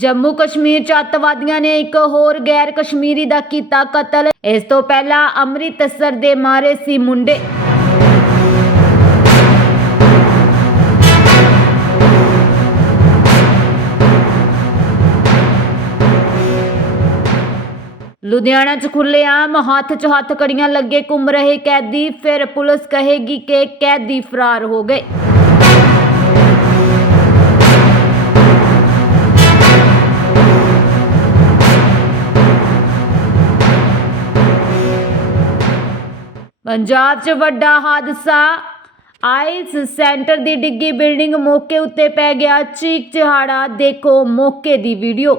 ਜੰਮੂ ਕਸ਼ਮੀਰ ਚ ਅੱਤਵਾਦੀਆਂ ਨੇ ਇੱਕ ਹੋਰ ਗੈਰ ਕਸ਼ਮੀਰੀ ਦਾ ਕੀਤਾ ਕਤਲ। ਇਸ ਤੋਂ ਪਹਿਲਾਂ ਅੰਮ੍ਰਿਤਸਰ ਦੇ ਮਾਰੇ ਸੀ ਮੁੰਡੇ। ਲੁਧਿਆਣਾ 'ਚ ਖੁੱਲ੍ਹੇਆਮ ਹੱਥ 'ਚ ਹੱਥ ਕੜੀਆਂ ਲੱਗੇ ਘੁੰਮ ਰਹੇ ਕੈਦੀ, ਫਿਰ ਪੁਲਿਸ ਕਹੇਗੀ ਕਿ ਕੈਦੀ ਫਰਾਰ ਹੋ ਗਏ। ਪੰਜਾਬ 'ਚ ਵੱਡਾ ਹਾਦਸਾ। ਆਇਲਸ ਸੈਂਟਰ ਦੀ ਡਿੱਗੀ ਬਿਲਡਿੰਗ ਮੌਕੇ ਉੱਤੇ ਪੈ ਗਿਆ। ਚੀਕ ਚਿਹਾੜਾ, ਦੇਖੋ ਮੌਕੇ ਦੀ ਵੀਡੀਓ।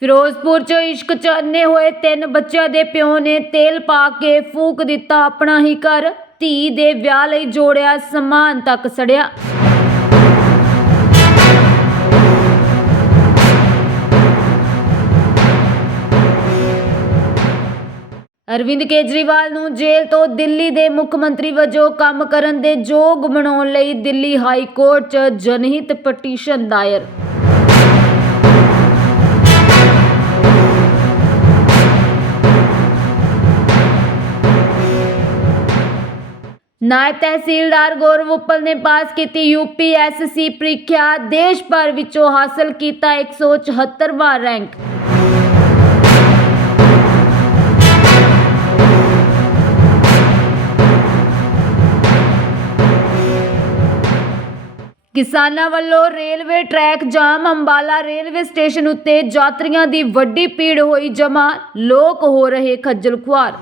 ਫਿਰੋਜ਼ਪੁਰ 'ਚ ਇਸ਼ਕ 'ਚ ਹੋਏ ਤਿੰਨ ਬੱਚਿਆਂ ਦੇ ਪਿਓ ਨੇ ਤੇਲ ਪਾ ਕੇ ਫੂਕ ਦਿੱਤਾ ਆਪਣਾ ਹੀ ਘਰ। ਧੀ ਦੇ ਵਿਆਹ ਲਈ ਜੋੜਿਆ ਸਮਾਨ ਤੱਕ ਸੜਿਆ। ਅਰਵਿੰਦ ਕੇਜਰੀਵਾਲ ਨੂੰ ਜੇਲ੍ਹ ਤੋਂ ਦਿੱਲੀ ਦੇ ਮੁੱਖ ਮੰਤਰੀ ਵਜੋਂ ਕੰਮ ਕਰਨ ਦੇ ਯੋਗ ਬਣਾਉਣ ਲਈ ਦਿੱਲੀ ਹਾਈ ਕੋਰਟ 'ਚ ਜਨਹਿਤ ਪਟੀਸ਼ਨ ਦਾਇਰ। ਨਾਇਬ ਤਹਿਸੀਲਦਾਰ ਗੌਰਵ ਉੱਪਲ ਨੇ ਪਾਸ ਕੀਤੀ ਯੂਪੀਐਸਸੀ ਪ੍ਰੀਖਿਆ, ਦੇਸ਼ ਭਰ ਵਿੱਚੋਂ ਹਾਸਲ ਕੀਤਾ 174ਵਾਂ ਰੈਂਕ। ਕਿਸਾਨਾਂ ਵੱਲੋਂ railway track jam Ambala railway station ਉੱਤੇ ਯਾਤਰੀਆਂ ਦੀ ਵੱਡੀ ਭੀੜ ਹੋਈ ਜਮ੍ਹਾਂ ਲੋਕ ਹੋ ਰਹੇ ਖੱਜਲ ਖੁਆਰ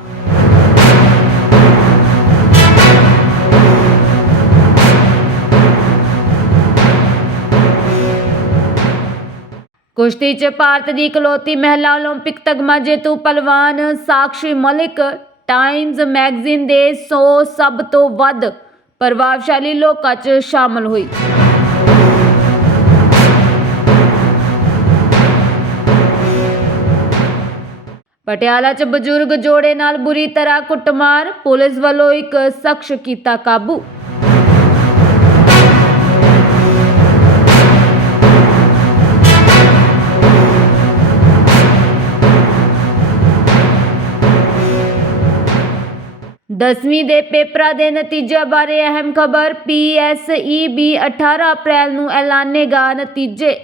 ਕੁਸ਼ਤੀ 'ਚ ਭਾਰਤ ਦੀ ਇਕਲੌਤੀ ਮਹਿਲਾ 올림픽 ਤਗਮਾ ਜੇਤੂ ਪਹਿਲਵਾਨ ਸਾਕਸ਼ੀ ਮਲਿਕ ਟਾਈਮਜ਼ ਮੈਗਜ਼ੀਨ ਦੇ 100 ਸਭ ਤੋਂ ਵੱਧ ਪ੍ਰਭਾਵਸ਼ਾਲੀ ਲੋਕਾਂ 'ਚ ਸ਼ਾਮਲ ਹੋਈ। ਪਟਿਆਲਾ 'ਚ ਬਜ਼ੁਰਗ ਜੋੜੇ ਨਾਲ ਬੁਰੀ ਤਰ੍ਹਾਂ ਕੁੱਟਮਾਰ, ਪੁਲਿਸ ਵੱਲੋਂ ਇੱਕ ਸ਼ਖਸ ਕੀਤਾ ਕਾਬੂ। ਦਸਵੀਂ ਦੇ ਪੇਪਰਾਂ ਦੇ ਨਤੀਜਿਆਂ ਬਾਰੇ ਅਹਿਮ ਖਬਰ ਪੀਐਸਈਬੀ 18 ਅਪ੍ਰੈਲ ਨੂੰ ਐਲਾਨੇਗਾ ਨਤੀਜੇ।